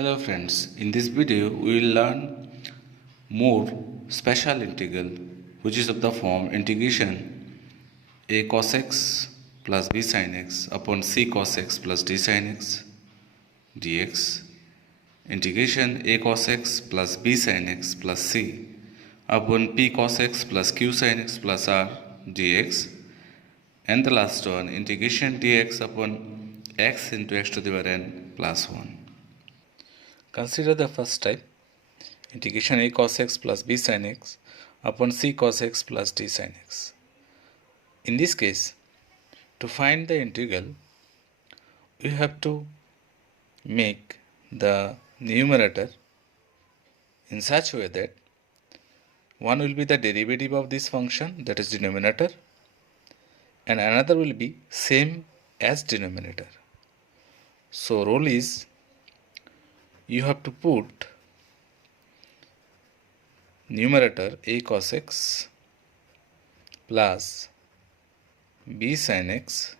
Hello friends, in this video we will learn more special integral which is of the form integration a cos x plus b sin x upon c cos x plus d sin x dx, integration a cos x plus b sin x plus c upon p cos x plus q sin x plus r dx, and the last one integration dx upon x into x to the power n plus 1. Consider the first type, integration a cos x plus b sin x upon c cos x plus d sin x. In this case, to find the integral, we have to make the numerator in such a way that one will be the derivative of this function, that is denominator, and another will be same as denominator. So rule is you have to put numerator a cos x plus b sin x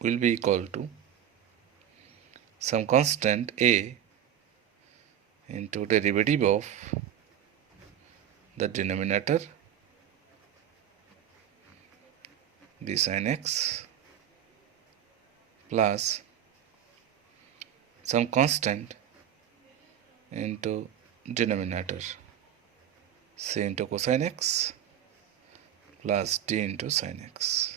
will be equal to some constant a into derivative of the denominator b sin x plus some constant into denominator c into cosine x plus d into sin x.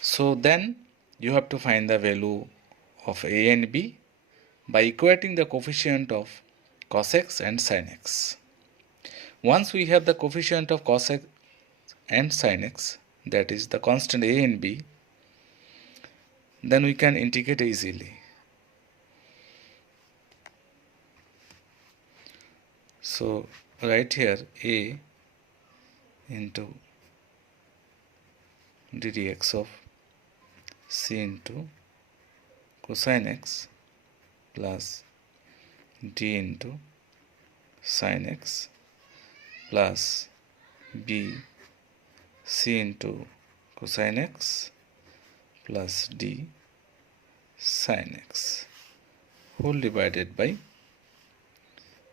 So then you have to find the value of a and b by equating the coefficient of cos x and sin x. Once we have the coefficient of cos x and sin x, that is the constant a and b, then we can integrate easily. So right here a into ddx of c into cosine x plus d into sin x plus b c into cosine x plus d sin x whole divided by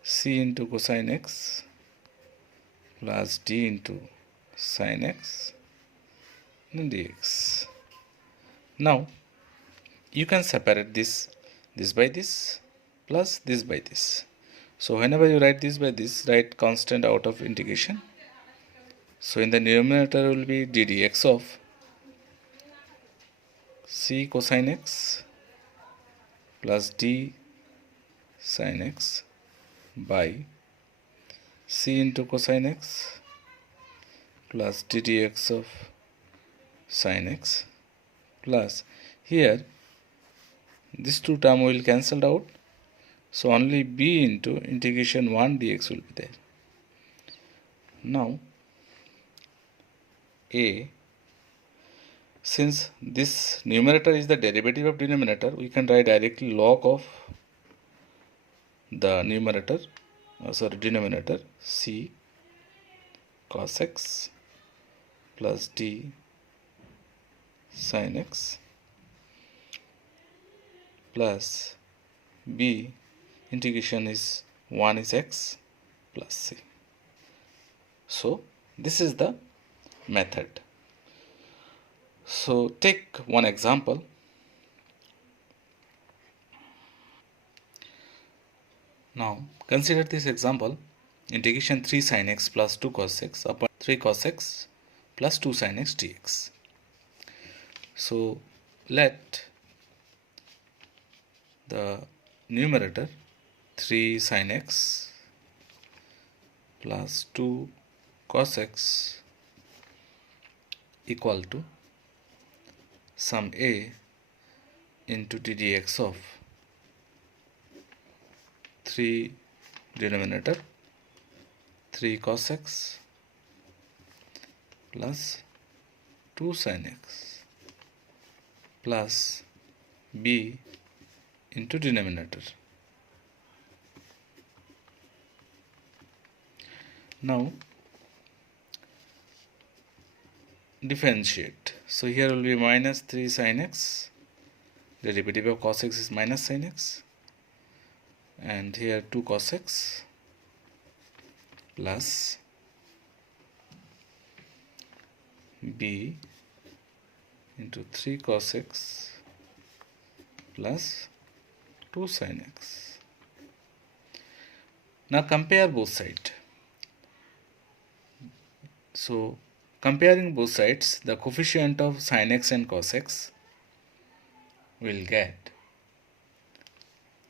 c into cosine x plus d into sin x and dx. Now you can separate this by this plus this by this. So whenever you write this by this, write constant out of integration. So in the numerator will be ddx of c cosine x plus d sin x by c into cosine x plus ddx of sin x plus here this two term will cancelled out, so only b into integration 1 dx will be there. Now a, since this numerator is the derivative of denominator, we can write directly log of the numerator, denominator c cos x plus d sin x plus b integration is 1 is x plus c. So this is the method. So take one example. Now consider this example, integration 3 sin x plus 2 cos x upon 3 cos x plus 2 sin x dx. So let the numerator 3 sin x plus 2 cos x equal to sum a into ddx of 3 denominator 3 cos x plus 2 sin x plus b into denominator. Now differentiate. So here will be minus 3 sin x derivative of cos x is minus sin x, and here 2 cos x plus b into 3 cos x plus 2 sin x. Now compare both sides. So comparing both sides, the coefficient of sin x and cos x will get,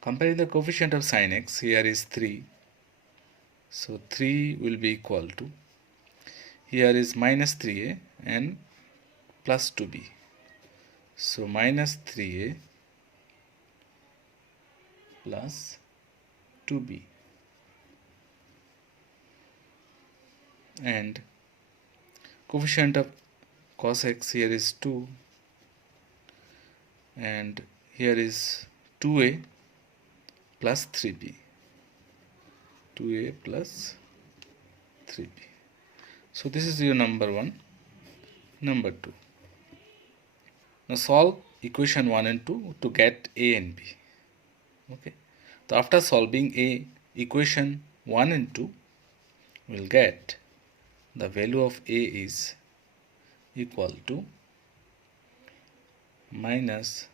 comparing the coefficient of sin x, here is 3, so 3 will be equal to, here is minus 3a and plus 2b, so minus 3a plus 2b, and coefficient of cos x here is 2, and here is 2a plus 3b, 2a plus 3b. So this is your number 1. Number 2. Now solve equation 1 and 2 to get a and b. Okay. So after solving equation 1 and 2, we will get the value of a is equal to minus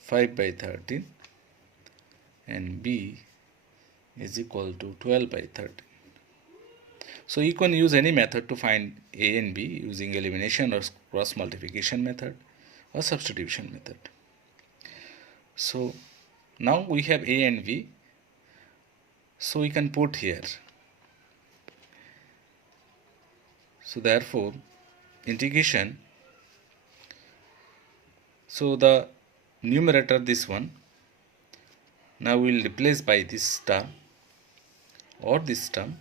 5 by 13 and b is equal to 12 by 13. So you can use any method to find a and b using elimination or cross multiplication method or substitution method. So now we have a and b, so we can put here. So therefore integration, so the numerator, this one, now we will replace by this term or this term,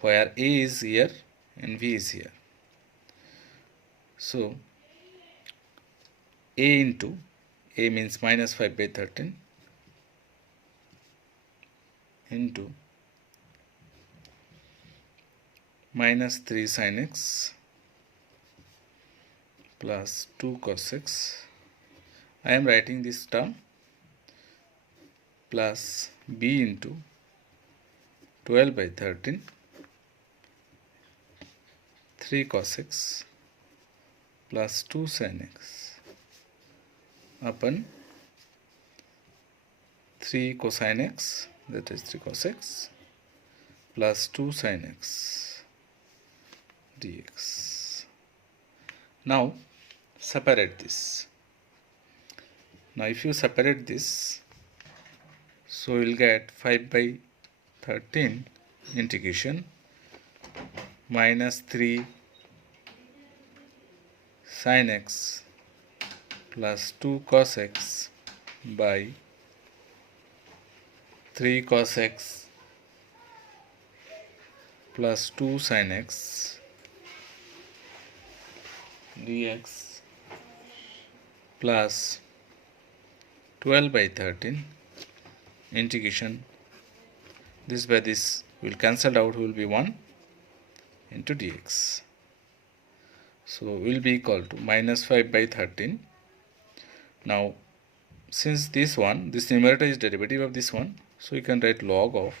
where a is here and b is here. So a into, a means minus 5 by 13 into minus 3 sin x plus 2 cos x. I am writing this term plus b into 12 by 13 3 cos x plus 2 sin x upon 3 cosine x, that is 3 cos x, plus 2 sin x dx. Now separate this. Now if you separate this, so you will get 5 by 13 integration minus 3 sin x plus 2 cos x by 3 cos x plus 2 sin x dx plus 12 by 13 integration, this by this will cancel out, will be 1 into dx. So will be equal to minus 5 by 13. Now since this numerator is derivative of this one, so you can write log of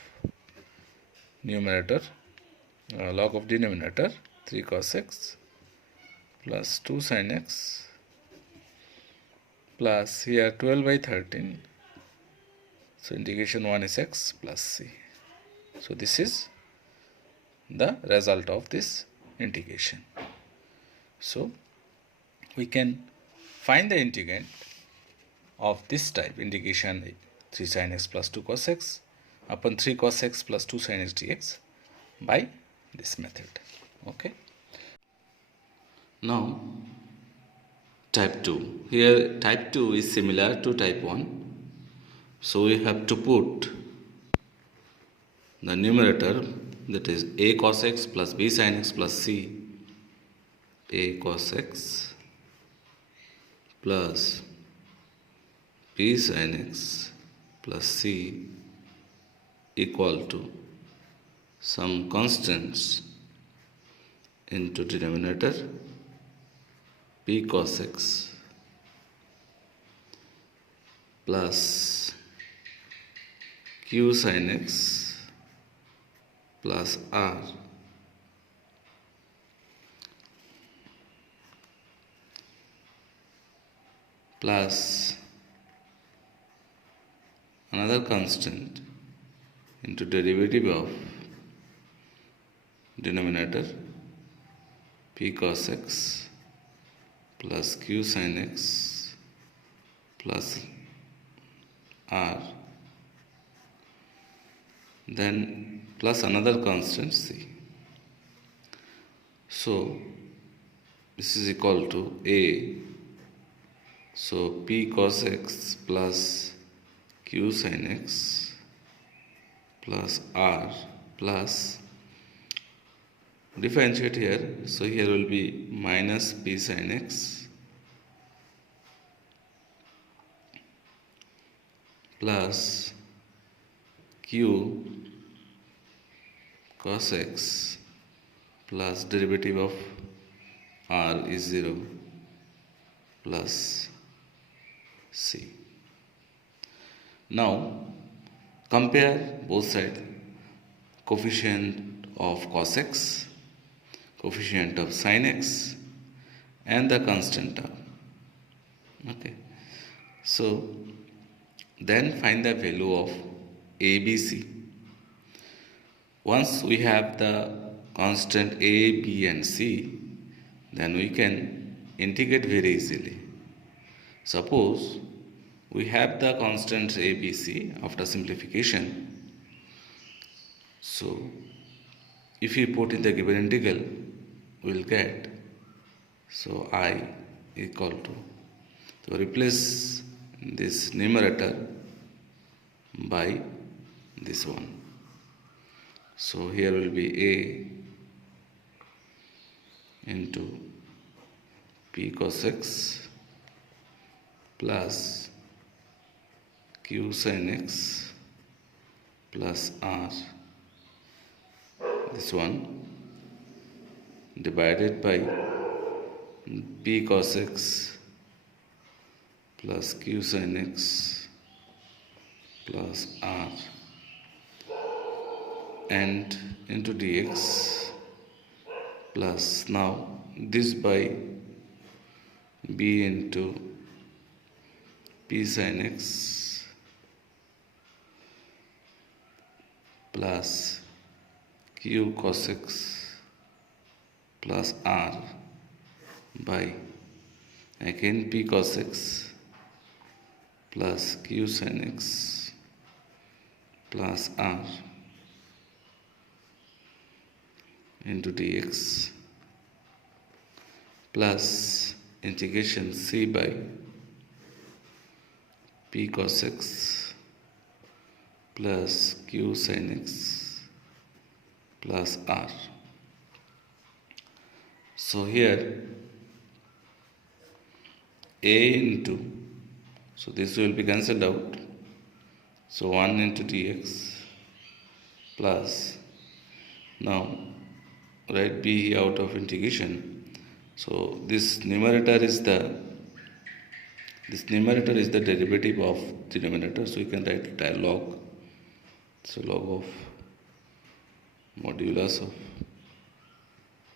numerator, log of denominator 3 cos x plus 2 sin x plus here 12 by 13. So integration 1 is x plus c. So this is the result of this integration. So we can find the integrand of this type, integration 3 sin x plus 2 cos x upon 3 cos x plus 2 sin x dx, by this method. Okay. Now type 2. Here type 2 is similar to type 1. So we have to put the numerator, that is a cos x plus b sin x plus c, a cos x plus b sin x plus c equal to some constants into denominator p cos x plus q sin x plus r plus another constant into derivative of denominator p cos x plus q sin x plus r, then plus another constant c. So this is equal to a. So p cos x plus q sin x plus r plus differentiate here. So here will be minus p sin x plus q cos x plus derivative of r is 0 plus c. Now compare both sides, coefficient of cos x, coefficient of sin x, and the constant term. Okay, so then find the value of ABC. Once we have the constant A, B, and C, then we can integrate very easily. Suppose we have the constants A, B, C after simplification. So if we put in the given integral, we will get, so I equal to replace this numerator by this one. So here will be A into p cos x plus q sin x plus r, this one, divided by p cos x plus q sin x plus r, and into dx, plus now this by b into p sin x plus q cos x plus r by again p cos x plus q sin x plus r into dx plus integration c by p cos x plus q sin x plus r. So here a into, so this will be cancelled out, so 1 into dx plus, now write b out of integration. So this numerator is the derivative of denominator, so you can write log. So log of modulus of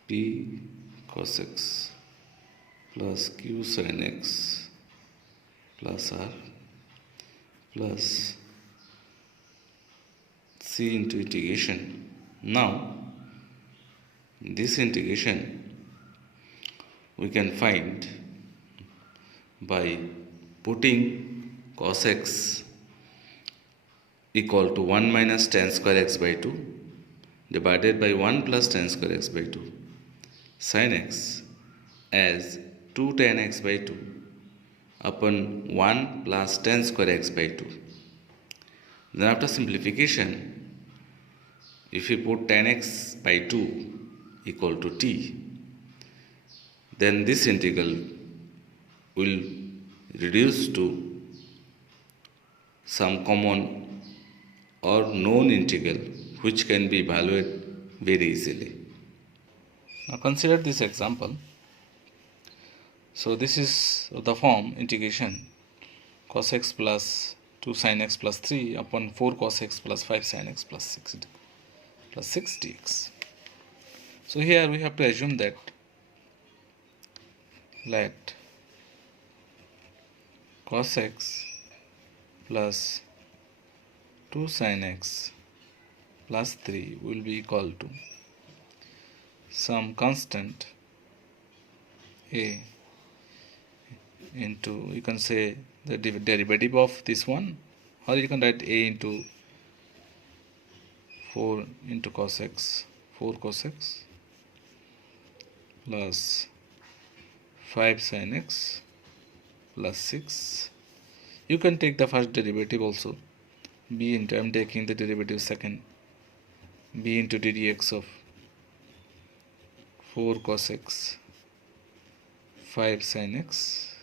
p cos x plus q sin x plus r plus c into integration. Now this integration we can find by putting cos x equal to 1 minus tan square x by 2 divided by 1 plus tan square x by 2, sin x as 2 tan x by 2 upon 1 plus tan square x by 2. Then after simplification, if we put tan x by 2 equal to t, then this integral will reduce to some common or known integral which can be evaluated very easily. Now consider this example. So this is the form integration cos x plus 2 sin x plus 3 upon 4 cos x plus 5 sin x plus 6 dx. So here we have to assume that let cos x plus 2 sin x plus 3 will be equal to some constant a into, you can say, the derivative of this one, or you can write a into 4 into cos x, 4 cos x plus 5 sin x plus 6. You can take the first derivative also, b into, I am taking the derivative second, b into ddx of 4 cos x 5 sin x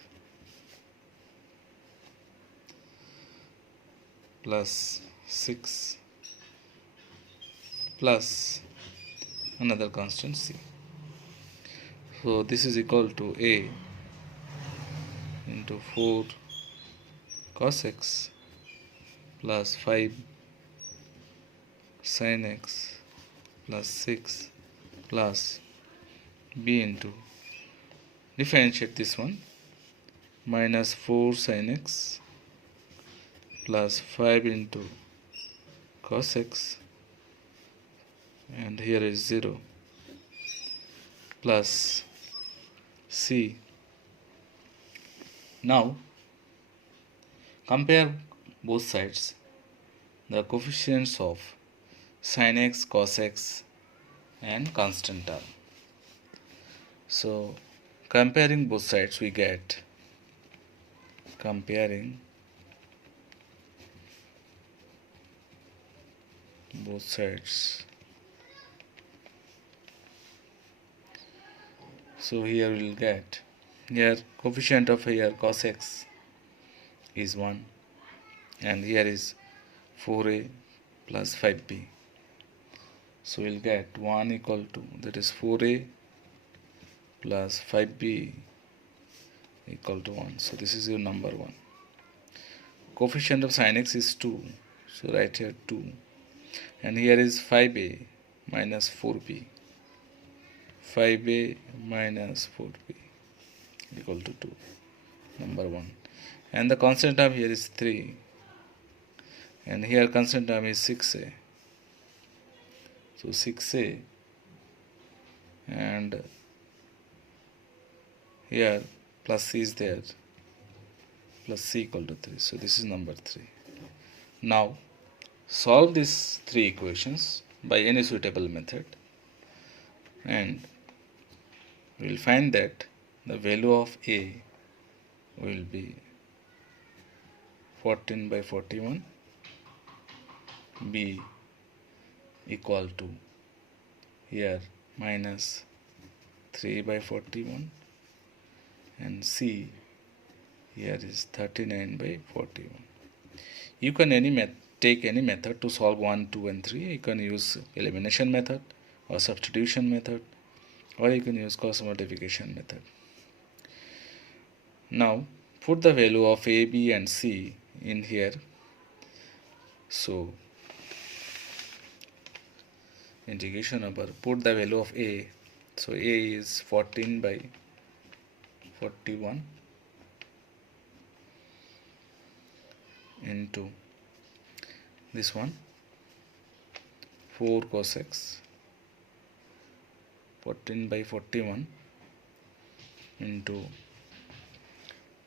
plus 6 plus another constant c. So this is equal to a into 4 cos x plus 5 sin x plus 6 plus b into, differentiate this one, minus 4 sin x plus 5 into cos x, and here is 0, plus c. Now compare both sides, the coefficients of sin x, cos x and constant term. So comparing both sides, we get, comparing both sides, so here we will get, here coefficient of here cos x is 1 and here is 4a plus 5b, so we will get 1 equal to, that is 4a plus 5b equal to 1. So this is your number 1. Coefficient of sin x is 2, so write here 2, and here is 5a minus 4b, 5a minus 4b equal to 2, number 1. And the constant term here is 3, and here constant term is 6a, so 6a, and here plus c is there, plus c equal to 3, so this is number 3. Now solve these three equations by any suitable method, and we will find that the value of a will be 14 by 41, b equal to here minus 3 by 41, and c here is 39 by 41. You can take any method to solve 1, 2 and 3. You can use elimination method or substitution method, or you can use cross multiplication method. Now put the value of a, b and c in here. So integration over, put the value of a, so a is 14 by 41 into this one 4 cos x, 14 by 41 into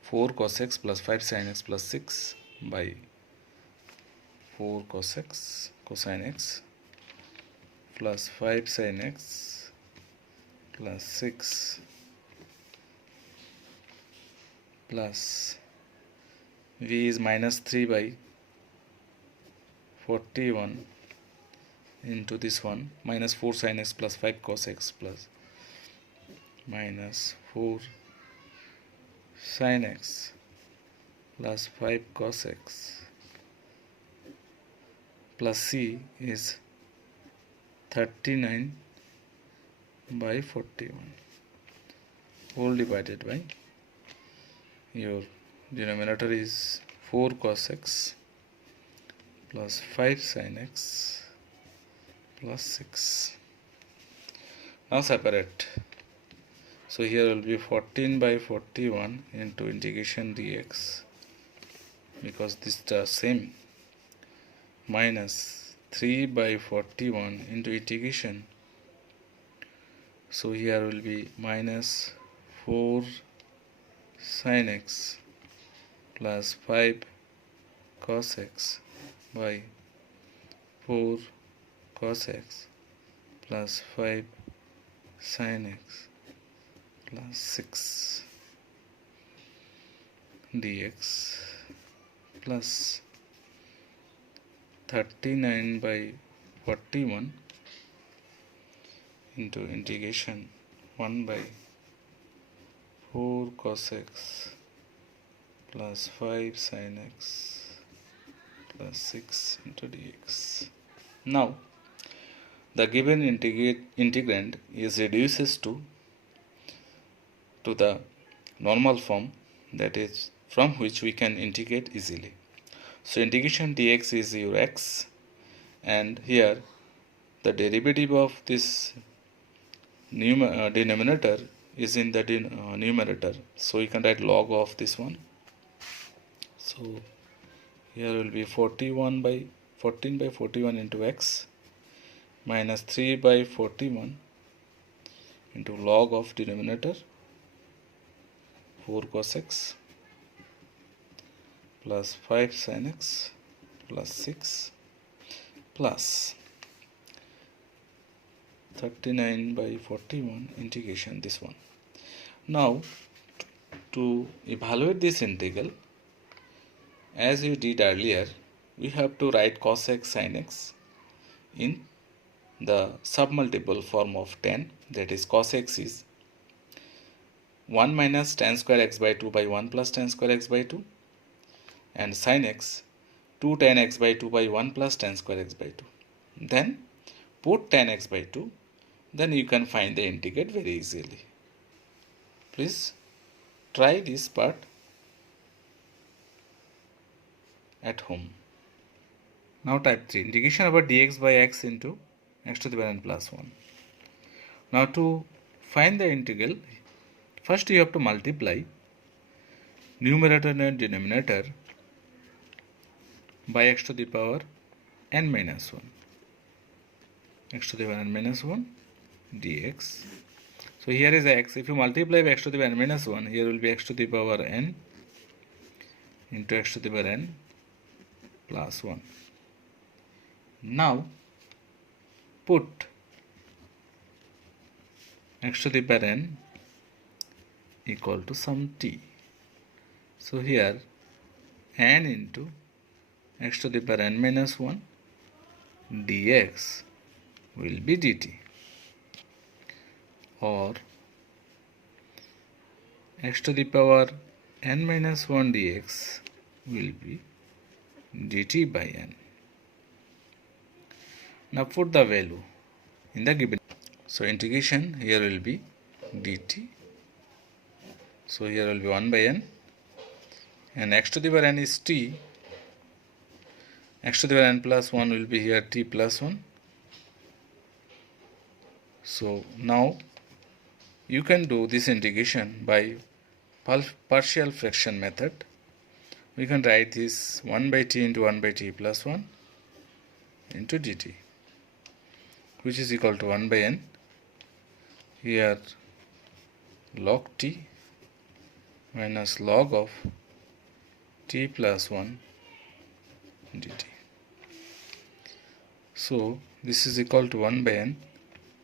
4 cos x plus 5 sin x plus 6 by 4 cos x cosine x plus 5 sin x plus 6 plus v is minus 3 by 41 into this one minus 4 sin x plus 5 cos x plus minus 4 sin x plus 5 cos x plus c is 39 by 41 whole divided by, your denominator is 4 cos x plus 5 sin x plus 6. Now separate. So here will be 14 by 41 into integration dx, because this is the same, minus 3 by 41 into integration. So here will be minus 4 sin x plus 5 cos x by 4 cos x plus 5 sin x plus 6 dx plus 39 by 41 into integration 1 by 4 cos x plus 5 sin x plus 6 into dx. Now the given integrand is reduces to the normal form, that is from which we can integrate easily. So integration dx is your x, and here the derivative of this denominator is in the numerator, so you can write log of this one. So here will be 14 by 41 into x minus 3 by 41 into log of denominator 4 cos x plus 5 sin x plus 6 plus 39 by 41 integration this one. Now to evaluate this integral, as we did earlier, we have to write cos x sin x in the submultiple form of tan, that is cos x is 1 minus tan square x by 2 by 1 plus tan square x by 2, and sin x 2 tan x by 2 by 1 plus tan square x by 2. Then put tan x by 2, then you can find the integrate very easily. Please try this part at home. Now type 3, integration over dx by x into x to the power n plus 1. Now to find the integral, first you have to multiply numerator and denominator by x to the power n minus 1. X to the power n minus 1 dx. So here is x. If you multiply by x to the power n minus 1, here will be x to the power n into x to the power n plus 1. Now put x to the power n equal to some t. So here n into x to the power n minus 1 dx will be dt, or x to the power n minus 1 dx will be dt by n. Now put the value in the given. So integration here will be dt. So here will be 1 by n, and x to the power n is t. X to the power n plus 1 will be here t plus 1. So now you can do this integration by partial fraction method. We can write this 1 by t into 1 by t plus 1 into dt, which is equal to 1 by n. Here log t minus log of t plus 1 dt. So this is equal to 1 by n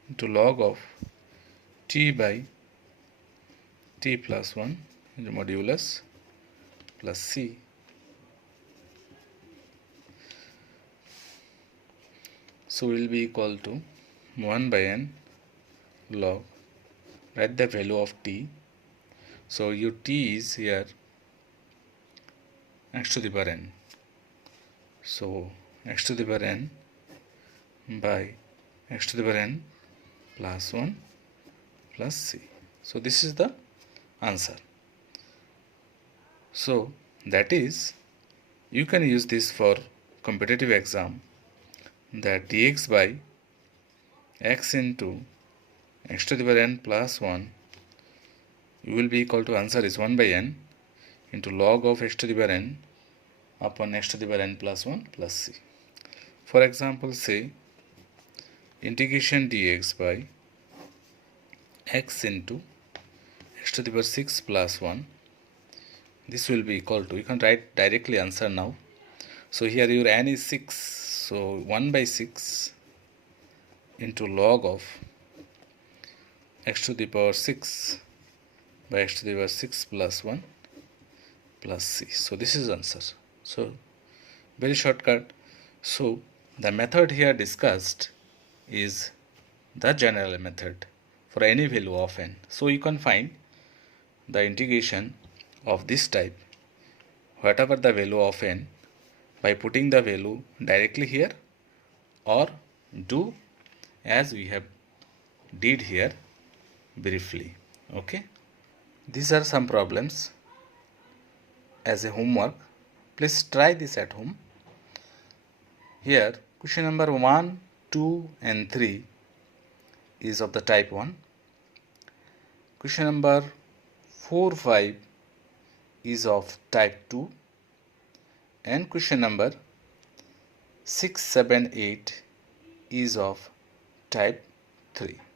into log of t by t plus 1 into modulus plus c so will be equal to 1 by n log, write the value of t. So your t is here x to the power n. So x to the power n by x to the power n plus 1 plus c. So this is the answer. So that is You can use this for competitive exam, that dx by x into x to the power n plus 1, you will be equal to, answer is 1 by n into log of x to the power n upon x to the power n plus 1 plus c. For example, say integration dx by x into x to the power 6 plus 1, this will be equal to, you can write directly answer now. So here your n is 6, so 1 by 6 into log of x to the power 6 by x to the power 6 plus 1 plus c. So this is answer. So very shortcut. So the method here discussed is the general method for any value of n. So you can find the integration of this type, whatever the value of n, by putting the value directly here, or do as we have did here briefly. Okay, these are some problems as a homework. Please try this at home. Here question number 1, 2 and 3 is of the type 1. Question number 4, 5 is of type 2, and question number 6, 7, 8 is of type 3.